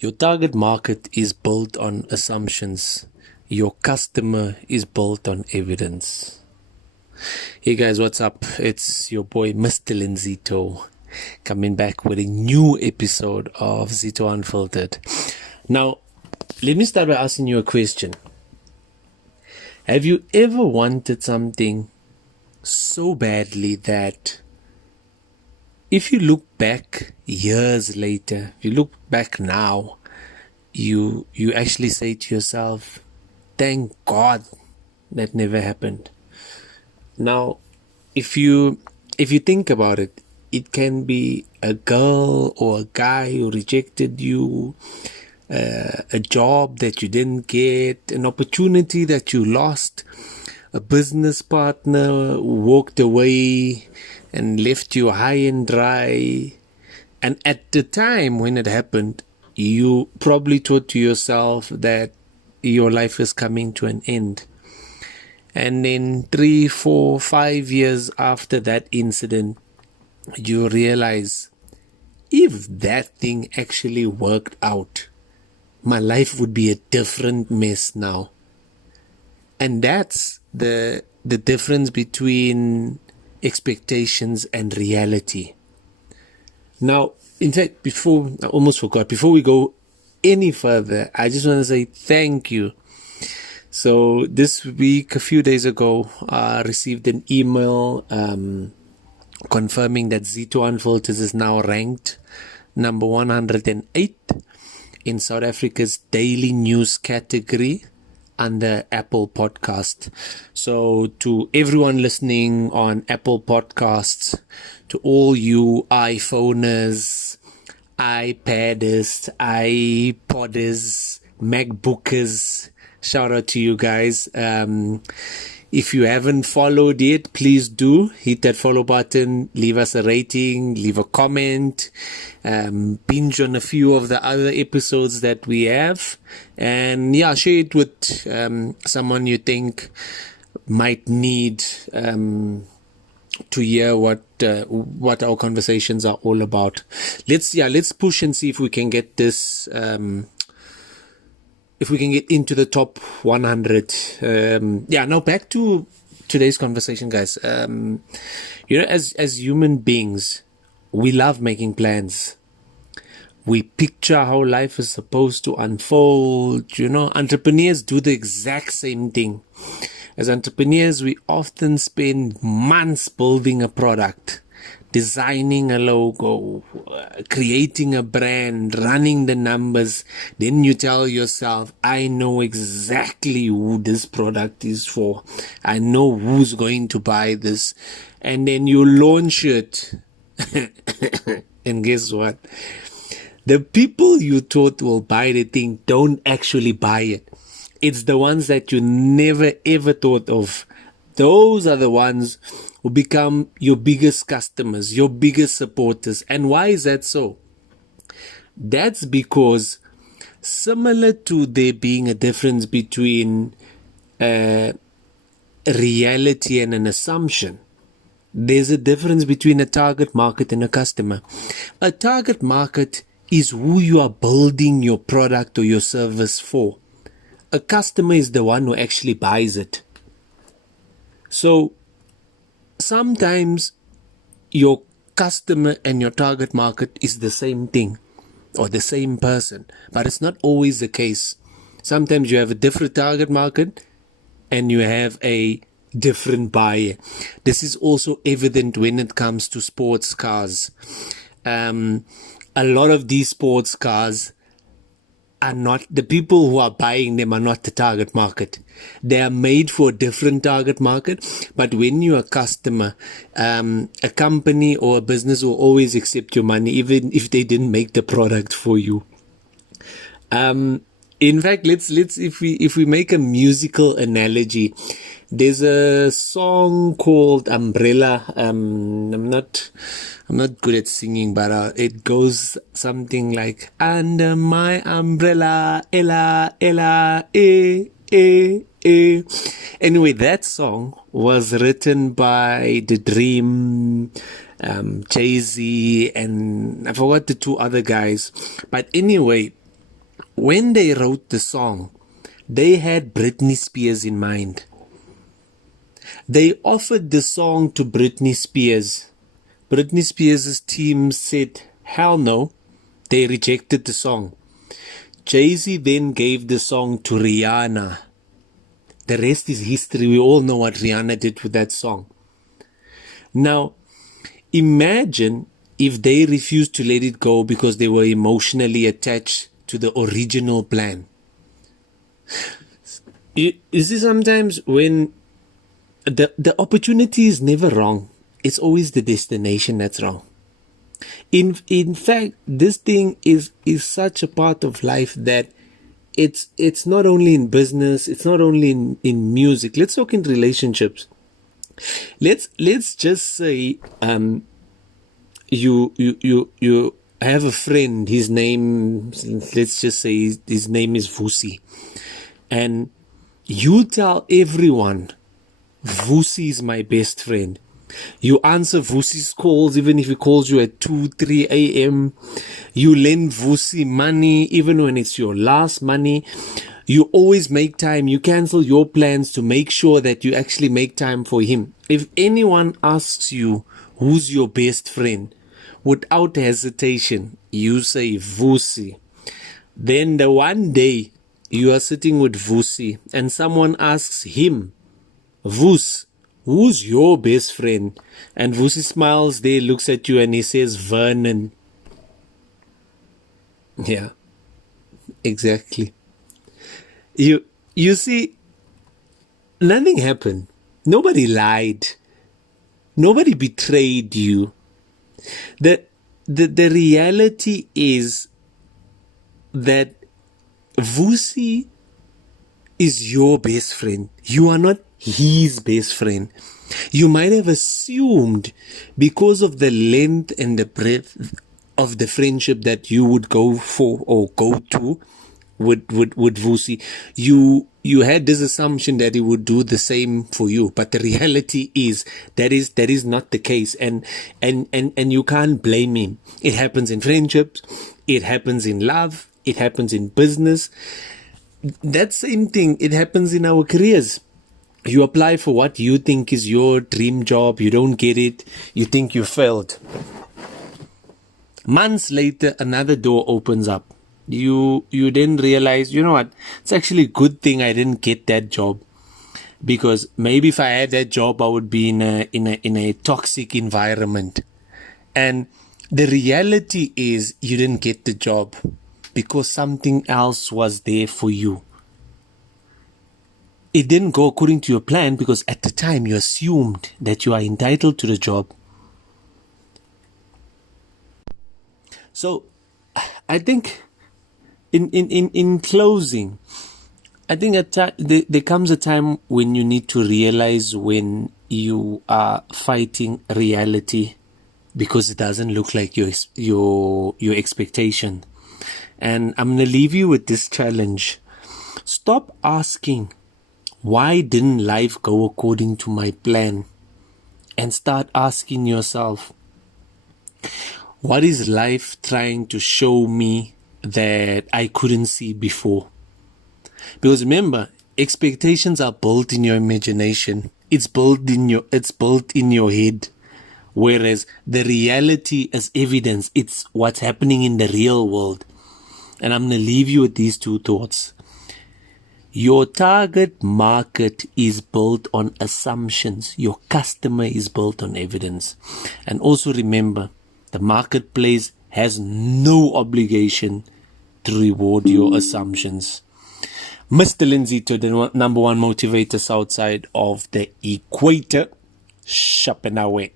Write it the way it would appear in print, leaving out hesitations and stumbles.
Your target market is built on assumptions. Your customer is built on evidence. Hey guys, what's up? It's your boy Mr. Linzito coming back with a new episode of Zito Unfiltered. Now, let me start by asking you a question. Have you ever wanted something so badly that if you look back years later, if you look back now, you actually say to yourself, thank God that never happened. Now, if you think about it, it can be a girl or a guy who rejected you, a job that you didn't get, an opportunity that you lost, a business partner who walked away and left you high and dry. And at the time when it happened, you probably thought to yourself that your life is coming to an end. And then 3, 4, 5 years after that incident, you realize, if that thing actually worked out, my life would be a different mess now. And that's the difference between expectations and reality. Now, in fact, I almost forgot, before we go any further, I just want to say thank you. So this week, a few days ago, I received an email confirming that Zito Unfiltered is now ranked number 108 in South Africa's daily news category under Apple Podcast. So to everyone listening on Apple Podcasts, to all you iPhoners, iPaders, iPodders, MacBookers, shout out to you guys. If you haven't followed yet, please do hit that follow button, leave us a rating, leave a comment, binge on a few of the other episodes that we have, and share it with someone you think might need to hear what our conversations are all about. Let's push and see if we can get this. If we can get into the top 100. Now back to today's conversation, guys. As human beings, we love making plans. We picture how life is supposed to unfold. Entrepreneurs do the exact same thing. As entrepreneurs, we often spend months building a product, designing a logo, creating a brand, running the numbers. Then you tell yourself, I know exactly who this product is for. I know who's going to buy this. And then you launch it. And guess what? The people you thought will buy the thing don't actually buy it. It's the ones that you never ever thought of. Those are the ones who become your biggest customers, your biggest supporters. And why is that so? That's because, similar to there being a difference between reality and an assumption, there's a difference between a target market and a customer. A target market is who you are building your product or your service for. A customer is the one who actually buys it. So sometimes your customer and your target market is the same thing or the same person, but it's not always the case. Sometimes you have a different target market and you have a different buyer. This is also evident when it comes to sports cars. A lot of these sports cars are not, the people who are buying them are not the target market. They are made for a different target market. But when you're a customer, a company or a business will always accept your money, even if they didn't make the product for you. In fact, let's if we make a musical analogy, there's a song called Umbrella. I'm not good at singing, but it goes something like, under my umbrella, ella, ella, eh. Anyway, that song was written by The Dream, Jay-Z, and I forgot the two other guys. But anyway, when they wrote the song, they had Britney Spears in mind. They offered the song to Britney Spears. Britney Spears' team said, hell no. They rejected the song. Jay-Z then gave the song to Rihanna. The rest is history. We all know what Rihanna did with that song. Now, imagine if they refused to let it go because they were emotionally attached to the original plan. You see, sometimes when the opportunity is never wrong, it's always the destination that's wrong. In fact, this thing is such a part of life that it's not only in business, it's not only in music. Let's talk in relationships. Let's just say you have a friend, his name, let's just say his name is Vusi, and you tell everyone Vusi is my best friend. You answer Vusi's calls even if he calls you at 2, 3 a.m. You lend Vusi money even when it's your last money. You always make time. You cancel your plans to make sure that you actually make time for him. If anyone asks you who's your best friend, without hesitation, you say Vusi. Then the one day you are sitting with Vusi and someone asks him, Vus, who's your best friend? And Vusi smiles there, looks at you and he says, Vernon. Yeah, exactly. You see, nothing happened. Nobody lied. Nobody betrayed you. The reality is that Vusi is your best friend. You are not his best friend. You might have assumed because of the length and the breadth of the friendship that you would go for or go to with Vusi, you had this assumption that he would do the same for you, but the reality is that is not the case, and you can't blame him. It happens in friendships, it happens in love, it happens in business. That same thing, it happens in our careers. You apply for what you think is your dream job, you don't get it, you think you failed. Months later, another door opens up. You then realize, you know what, it's actually a good thing I didn't get that job, because maybe if I had that job I would be in a toxic environment. And the reality is you didn't get the job because something else was there for you. It didn't go according to your plan because at the time you assumed that you are entitled to the job. So I think in closing, I think there comes a time when you need to realize when you are fighting reality because it doesn't look like your expectation. And I'm going to leave you with this challenge. Stop asking, why didn't life go according to my plan? And start asking yourself, what is life trying to show me that I couldn't see before? Because remember, expectations are built in your imagination. It's built in your head. Whereas the reality is evidence. It's what's happening in the real world. And I'm going to leave you with these two thoughts. Your target market is built on assumptions. Your customer is built on evidence. And also remember, the marketplace has no obligation to reward your assumptions. Mr. Linzito, the number one motivator outside of the equator, shopping away.